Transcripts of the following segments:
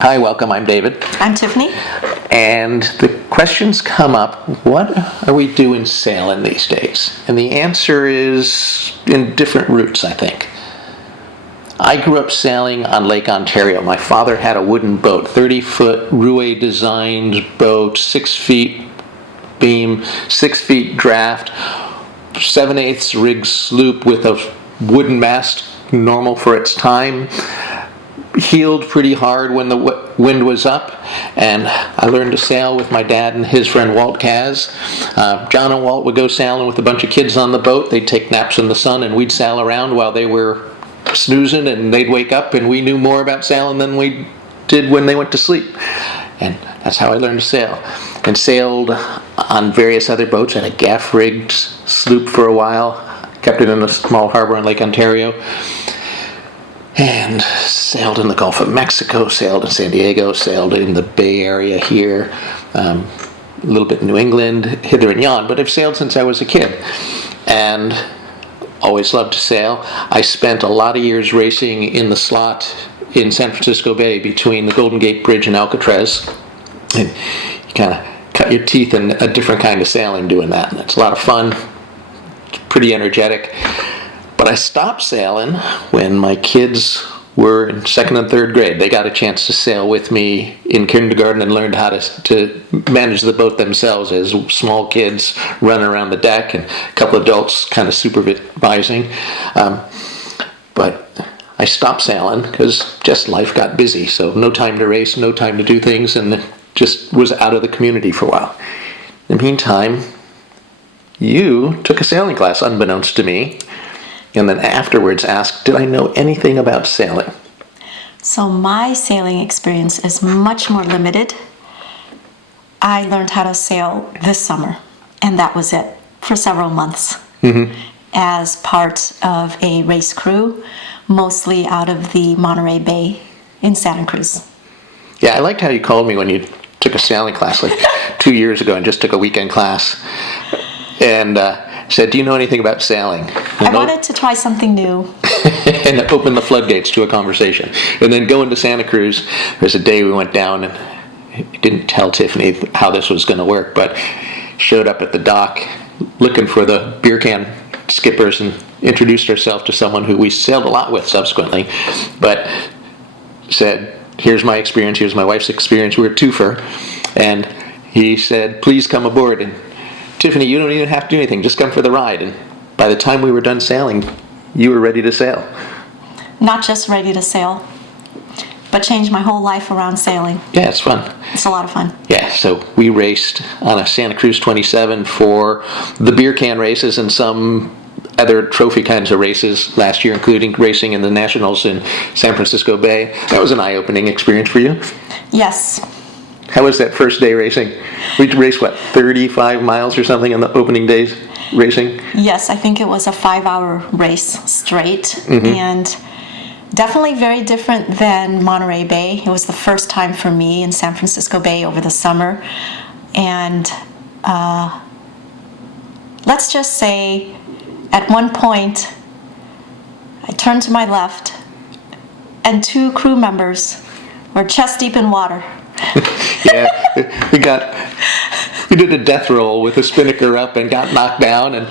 Hi, welcome. I'm David. I'm Tiffany. And the questions come up, what are we doing sailing these days? And the answer is in different routes, I think. I grew up sailing on Lake Ontario. My father had a wooden boat, 30-foot Rouet designed boat, 6 feet beam, 6 feet draft, 7/8 rig sloop with a wooden mast, normal for its time. Heeled pretty hard when the wind was up, and I learned to sail with my dad and his friend Walt Kaz. John and Walt would go sailing with a bunch of kids on the boat. They'd take naps in the sun, and we'd sail around while they were snoozing, and they'd wake up, and we knew more about sailing than we did when they went to sleep. And that's how I learned to sail. And sailed on various other boats. I had a gaff-rigged sloop for a while. Kept it in a small harbor on Lake Ontario. And sailed in the Gulf of Mexico, sailed in San Diego, sailed in the Bay Area here, a little bit in New England, hither and yon, but I've sailed since I was a kid. And always loved to sail. I spent a lot of years racing in the slot in San Francisco Bay between the Golden Gate Bridge and Alcatraz. And you kind of cut your teeth in a different kind of sailing doing that. And it's a lot of fun, it's pretty energetic. But I stopped sailing when my kids were in 2nd and 3rd grade. They got a chance to sail with me in kindergarten and learned how to manage the boat themselves as small kids running around the deck and a couple of adults kind of supervising. But I stopped sailing because just life got busy. So no time to race, no time to do things, and just was out of the community for a while. In the meantime, you took a sailing class unbeknownst to me, and then afterwards asked, did I know anything about sailing? So my sailing experience is much more limited. I learned how to sail this summer, and that was it for several months. As part of a race crew, mostly out of the Monterey Bay in Santa Cruz. Yeah, I liked how you called me when you took a sailing class like 2 years ago and just took a weekend class. And said, do you know anything about sailing? I wanted to try something new. And open the floodgates to a conversation. And then going to Santa Cruz, there's a day we went down, and I didn't tell Tiffany how this was going to work, but showed up at the dock looking for the beer can skippers and introduced herself to someone who we sailed a lot with subsequently, but said, here's my experience, here's my wife's experience, we're a twofer. And he said, please come aboard. And Tiffany, you don't even have to do anything. Just come for the ride. And by the time we were done sailing, you were ready to sail. Not just ready to sail, but changed my whole life around sailing. Yeah, it's fun. It's a lot of fun. Yeah, so we raced on a Santa Cruz 27 for the beer can races and some other trophy kinds of races last year, including racing in the Nationals in San Francisco Bay. That was an eye-opening experience for you? Yes. How was that first day racing? We raced, 35 miles or something on the opening days racing? Yes, I think it was a 5-hour race straight, and definitely very different than Monterey Bay. It was the first time for me in San Francisco Bay over the summer, and let's just say at one point I turned to my left and 2 crew members were chest deep in water. Yeah, we did a death roll with a spinnaker up and got knocked down, and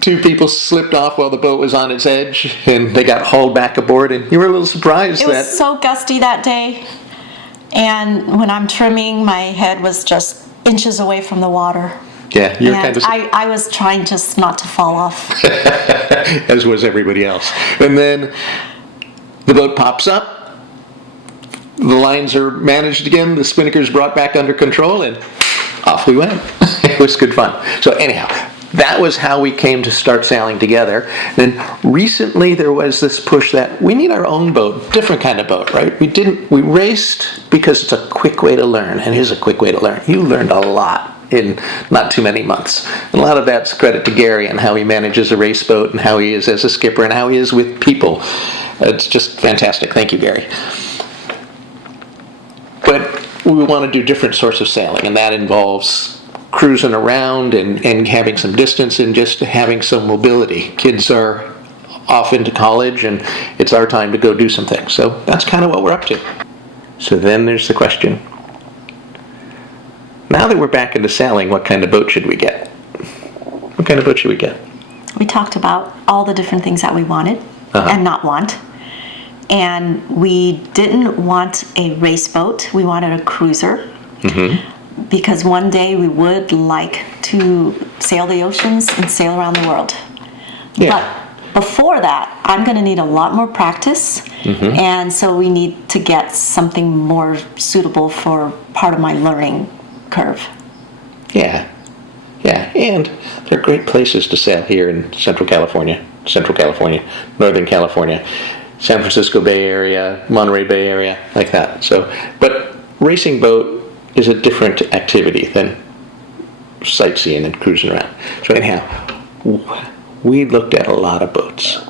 2 people slipped off while the boat was on its edge, and they got hauled back aboard, and you were a little surprised It was so gusty that day, and when I'm trimming, my head was just inches away from the water. Yeah, you're kind of... I was trying just not to fall off. As was everybody else. And then the boat pops up, the lines are managed again, the spinnaker's brought back under control, and off we went. It was good fun. So anyhow, that was how we came to start sailing together. Then recently there was this push that we need our own boat, different kind of boat, right? We raced because it's a quick way to learn, and it is a quick way to learn. You learned a lot in not too many months. And a lot of that's credit to Gary and how he manages a race boat and how he is as a skipper and how he is with people. It's just fantastic. Thank you, Gary. But we want to do different sorts of sailing, and that involves cruising around and having some distance and just having some mobility. Kids are off into college, and it's our time to go do some things. So that's kind of what we're up to. So then there's the question. Now that we're back into sailing, what kind of boat should we get? What kind of boat should we get? We talked about all the different things that we wanted and not want. And we didn't want a race boat. We wanted a cruiser. Because one day we would like to sail the oceans and sail around the world. Yeah. But before that, I'm going to need a lot more practice. And so we need to get something more suitable for part of my learning curve. Yeah. And they're great places to sail here in Central California, Northern California, San Francisco Bay Area, Monterey Bay Area, like that. So, but racing boat is a different activity than sightseeing and cruising around. So anyhow, we looked at a lot of boats.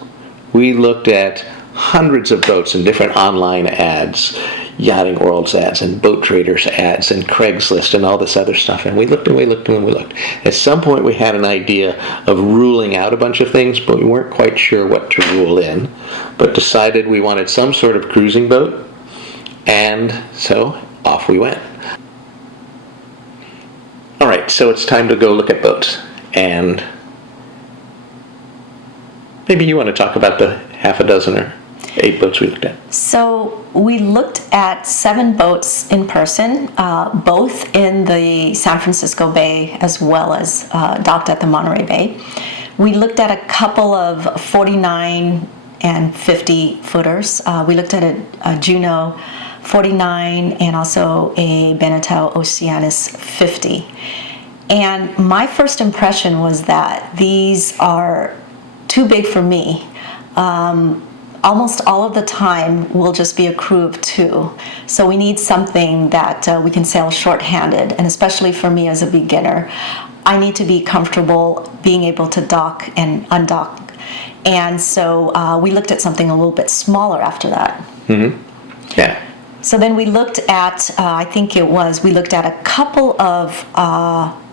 We looked at hundreds of boats in different online ads, Yachting World's ads, and Boat Traders ads, and Craigslist, and all this other stuff. And we looked and we looked and we looked. At some point we had an idea of ruling out a bunch of things, but we weren't quite sure what to rule in, but decided we wanted some sort of cruising boat, and so off we went. All right, so it's time to go look at boats. And maybe you want to talk about the half a dozen or 8 boats we looked at. So we looked at 7 boats in person, both in the San Francisco Bay as well as docked at the Monterey Bay. We looked at a couple of 49 and 50 footers. We looked at a Juno 49 and also a Beneteau Oceanus 50. And my first impression was that these are too big for me. Almost all of the time we'll just be a crew of 2. So we need something that we can sail short-handed, and especially for me as a beginner, I need to be comfortable being able to dock and undock. And so we looked at something a little bit smaller after that. Yeah. So then we looked at, we looked at a couple of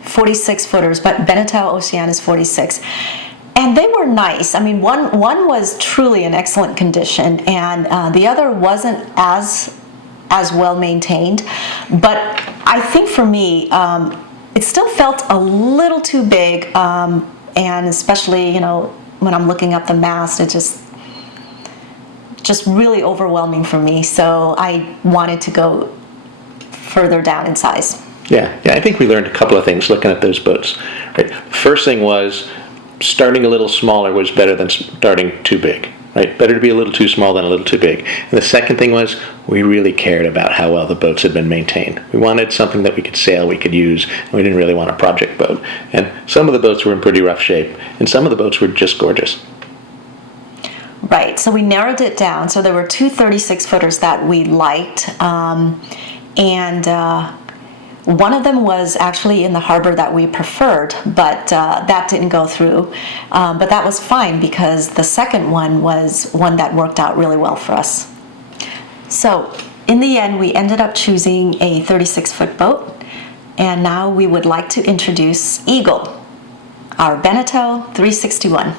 46 footers, but Beneteau Oceanus 46. And they were nice. I mean, one was truly in excellent condition, and the other wasn't as well maintained. But I think for me, it still felt a little too big, and especially when I'm looking up the mast, it just really overwhelming for me. So I wanted to go further down in size. Yeah. I think we learned a couple of things looking at those boats. Right. First thing was, starting a little smaller was better than starting too big, right? Better to be a little too small than a little too big. And the second thing was, we really cared about how well the boats had been maintained. We wanted something that we could sail, we could use, and we didn't really want a project boat. And some of the boats were in pretty rough shape, and some of the boats were just gorgeous. Right, so we narrowed it down. So there were 2 36-footers that we liked, one of them was actually in the harbor that we preferred, but that didn't go through. But that was fine because the second one was one that worked out really well for us. So in the end, we ended up choosing a 36-foot boat, and now we would like to introduce Eagle, our Beneteau 361.